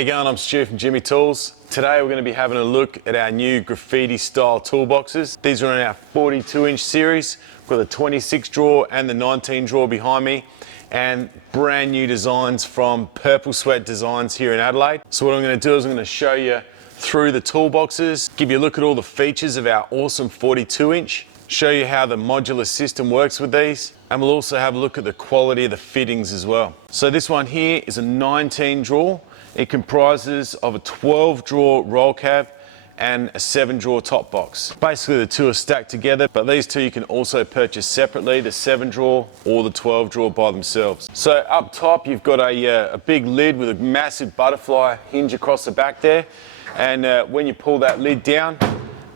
you going? I'm Stu from Jimmy Tools. Today we're going to be having a look at our new graffiti style toolboxes. These are in our 42-inch series. We've got the 26 drawer and the 19 drawer behind me, and brand new designs from Purple Sweat Designs here in Adelaide. So what I'm going to do is I'm going to show you through the toolboxes, give you a look at all the features of our awesome 42-inch, show you how the modular system works with these, and we'll also have a look at the quality of the fittings as well. So this one here is a 19 drawer. It comprises of a 12 drawer roll cab and a 7 drawer top box. Basically the two are stacked together, but these two you can also purchase separately, the 7 drawer or the 12 drawer by themselves. So up top you've got a big lid with a massive butterfly hinge across the back there, and when you pull that lid down,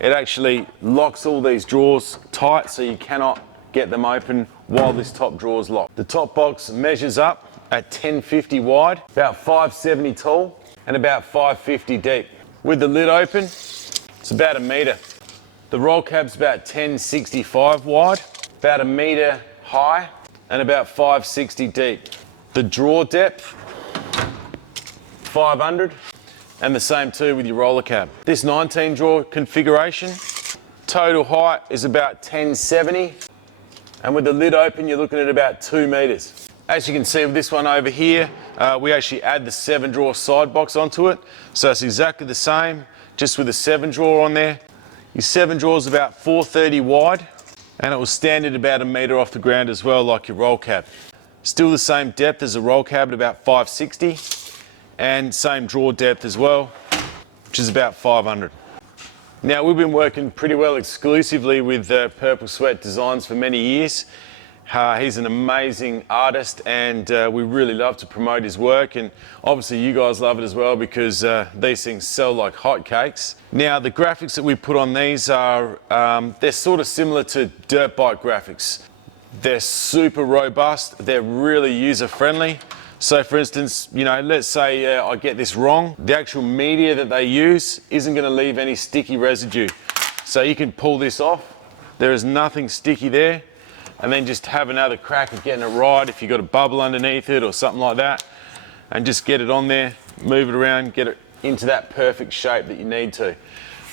it actually locks all these drawers tight so you cannot get them open while this top drawer is locked. The top box measures up at 1050 wide, about 570 tall, and about 550 deep. With the lid open, it's about 1 metre. The roll cab's about 1065 wide, about 1 metre high, and about 560 deep. The drawer depth, 500, and the same too with your roller cab. This 19 drawer configuration, total height is about 1070, and with the lid open, you're looking at about 2 metres. As you can see with this one over here, we actually add the 7 drawer side box onto it. So it's exactly the same, just with a 7 drawer on there. Your 7 drawer is about 430 wide, and it will stand at about 1 metre off the ground as well, like your roll cab. Still the same depth as a roll cab at about 560, and same drawer depth as well, which is about 500. Now we've been working pretty well exclusively with Purple Sweat Designs for many years. He's an amazing artist, and we really love to promote his work, and obviously you guys love it as well because these things sell like hotcakes. Now the graphics that we put on these are, they're sort of similar to dirt bike graphics. They're super robust, they're really user friendly. So for instance, you know, let's say I get this wrong, the actual media that they use isn't going to leave any sticky residue. So you can pull this off, there is nothing sticky there, and then just have another crack at getting it right if you've got a bubble underneath it or something like that, and just get it on there, move it around, get it into that perfect shape that you need to.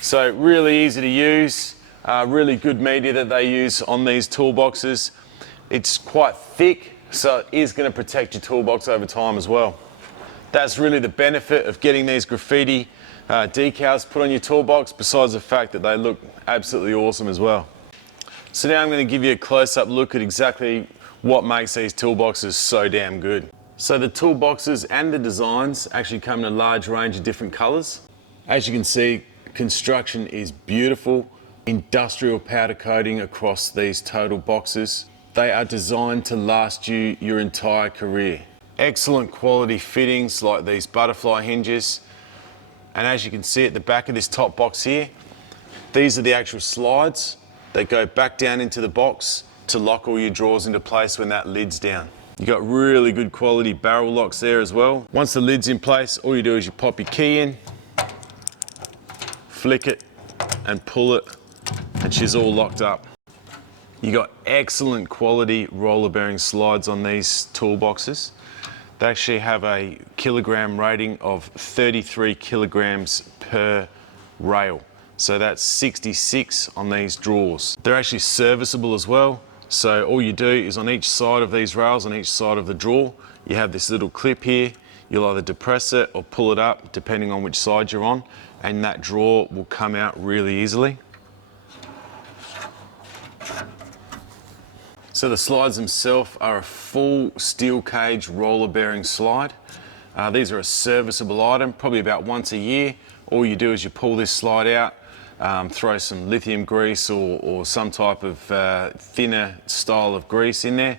So really easy to use, really good media that they use on these toolboxes. It's quite thick, so it is going to protect your toolbox over time as well. That's really the benefit of getting these graffiti decals put on your toolbox, besides the fact that they look absolutely awesome as well. So now I'm going to give you a close-up look at exactly what makes these toolboxes so damn good. So the toolboxes and the designs actually come in a large range of different colours. As you can see, construction is beautiful. Industrial powder coating across these total boxes. They are designed to last you your entire career. Excellent quality fittings like these butterfly hinges. And as you can see at the back of this top box here, these are the actual slides. They go back down into the box to lock all your drawers into place when that lid's down. You've got really good quality barrel locks there as well. Once the lid's in place, all you do is you pop your key in, flick it and pull it, and she's all locked up. You got excellent quality roller bearing slides on these toolboxes. They actually have a kilogram rating of 33 kilograms per rail. So that's 66 on these drawers. They're actually serviceable as well. So all you do is on each side of these rails, on each side of the drawer, you have this little clip here. You'll either depress it or pull it up depending on which side you're on, and that drawer will come out really easily. So the slides themselves are a full steel cage roller bearing slide. These are a serviceable item, probably about once a year. All you do is you pull this slide out, throw some lithium grease or some type of thinner style of grease in there,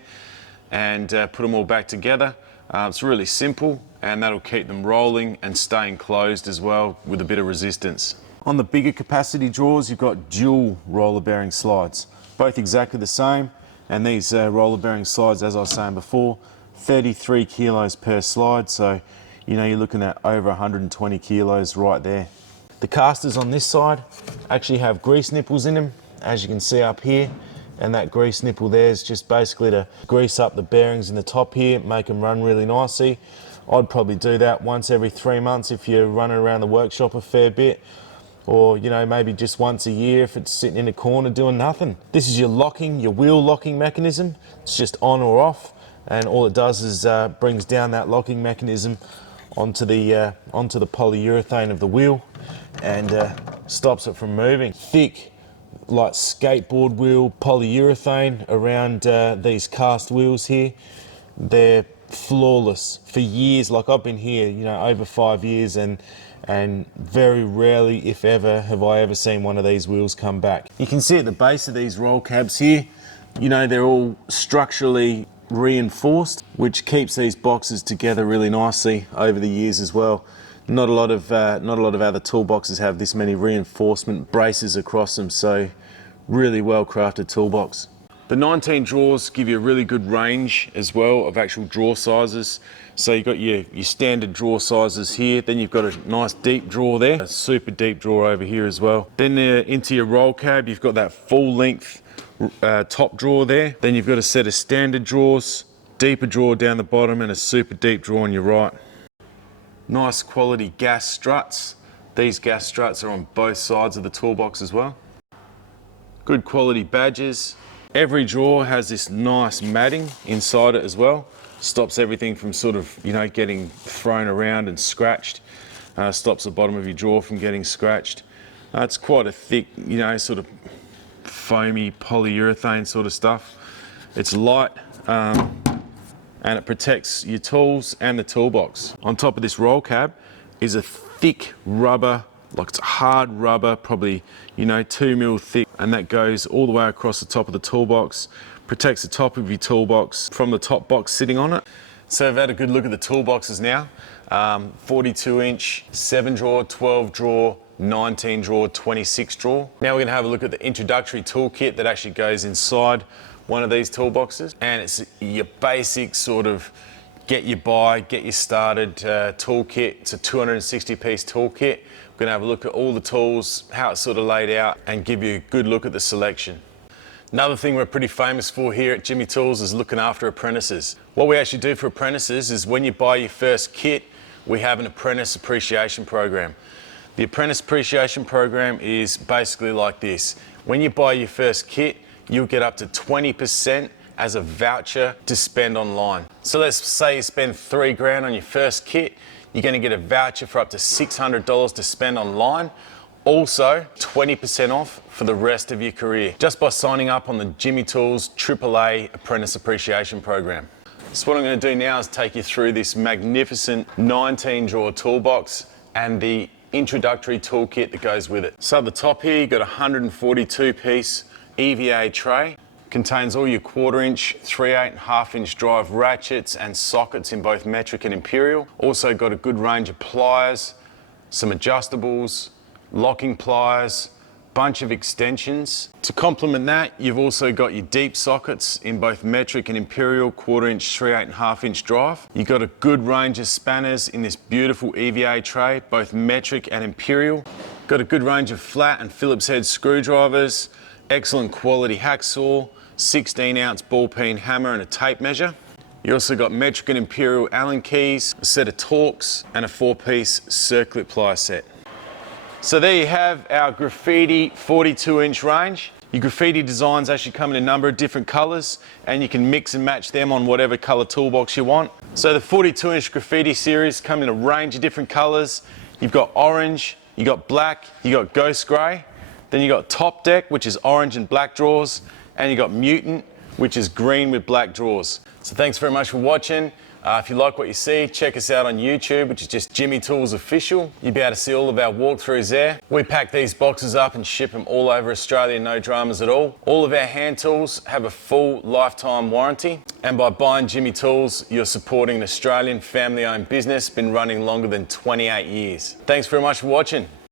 and put them all back together. It's really simple, and that'll keep them rolling and staying closed as well with a bit of resistance. On the bigger capacity drawers, you've got dual roller bearing slides, both exactly the same. And these roller bearing slides, as I was saying before, 33 kilos per slide, so you know you're looking at over 120 kilos right there. The casters on this side actually have grease nipples in them, as you can see up here, and that grease nipple there is just basically to grease up the bearings in the top here, make them run really nicely. I'd probably do that once every 3 months if you're running around the workshop a fair bit, or maybe just once a year if it's sitting in a corner doing nothing. This is your wheel locking mechanism. It's just on or off, and all it does is brings down that locking mechanism onto the polyurethane of the wheel and stops it from moving. Thick, like skateboard wheel polyurethane around these cast wheels here. They're flawless for years. Like, I've been here, over 5 years, and very rarely, if ever, have I ever seen one of these wheels come back. You can see at the base of these roll cabs here, they're all structurally reinforced, which keeps these boxes together really nicely over the years as well. Not a lot of other toolboxes have this many reinforcement braces across them, so really well crafted toolbox. The 19 drawers give you a really good range as well of actual drawer sizes. So you've got your standard drawer sizes here, then you've got a nice deep drawer there, a super deep drawer over here as well. Then into your roll cab, you've got that full length top drawer there. Then you've got a set of standard drawers, deeper drawer down the bottom, and a super deep drawer on your right. Nice quality gas struts. These gas struts are on both sides of the toolbox as well. Good quality badges. Every drawer has this nice matting inside it as well. Stops everything from sort of, getting thrown around and scratched. Stops the bottom of your drawer from getting scratched. It's quite a thick, sort of foamy polyurethane sort of stuff. It's light and it protects your tools and the toolbox. On top of this roll cab is a thick rubber, like it's hard rubber, probably 2 mil thick, and that goes all the way across the top of the toolbox, protects the top of your toolbox from the top box sitting on it. So we've had a good look at the toolboxes now. 42 inch, 7 drawer, 12 drawer, 19 drawer, 26 drawer. Now we're going to have a look at the introductory toolkit that actually goes inside one of these toolboxes, and it's your basic sort of get you by, get you started toolkit. It's a 260 piece toolkit. We're going to have a look at all the tools, how it's sort of laid out, and give you a good look at the selection. Another thing we're pretty famous for here at Jimmy Tools is looking after apprentices. What we actually do for apprentices is when you buy your first kit, we have an apprentice appreciation program. The apprentice appreciation program is basically like this. When you buy your first kit, you'll get up to 20% as a voucher to spend online. So let's say you spend $3,000 on your first kit, you're going to get a voucher for up to $600 to spend online. Also, 20% off for the rest of your career, just by signing up on the Jimmy Tools AAA Apprentice Appreciation Program. So what I'm going to do now is take you through this magnificent 19 drawer toolbox and the introductory toolkit that goes with it. So at the top here, you've got a 142 piece EVA tray. Contains all your 1/4 inch, 3/8 1/2 inch drive ratchets and sockets in both metric and imperial. Also got a good range of pliers, some adjustables, locking pliers, bunch of extensions. To complement that, you've also got your deep sockets in both metric and imperial 1/4 inch, 3/8 1/2 inch drive. You've got a good range of spanners in this beautiful EVA tray, both metric and imperial. Got a good range of flat and Phillips head screwdrivers, excellent quality hacksaw, 16 ounce ball peen hammer and a tape measure. You also got metric and imperial Allen keys, a set of Torx and a 4-piece circlip plier set. So there you have our graffiti 42 inch range. Your graffiti designs actually come in a number of different colors, and you can mix and match them on whatever color toolbox you want. So the 42 inch graffiti series come in a range of different colors. You've got orange, you got black, you got ghost gray. Then you got Top Deck, which is orange and black drawers, and you got Mutant, which is green with black drawers. So thanks very much for watching. If you like what you see, check us out on YouTube, which is just Jimmy Tools Official. You'll be able to see all of our walkthroughs there. We pack these boxes up and ship them all over Australia, no dramas at all. All of our hand tools have a full lifetime warranty. And by buying Jimmy Tools, you're supporting an Australian family-owned business, been running longer than 28 years. Thanks very much for watching.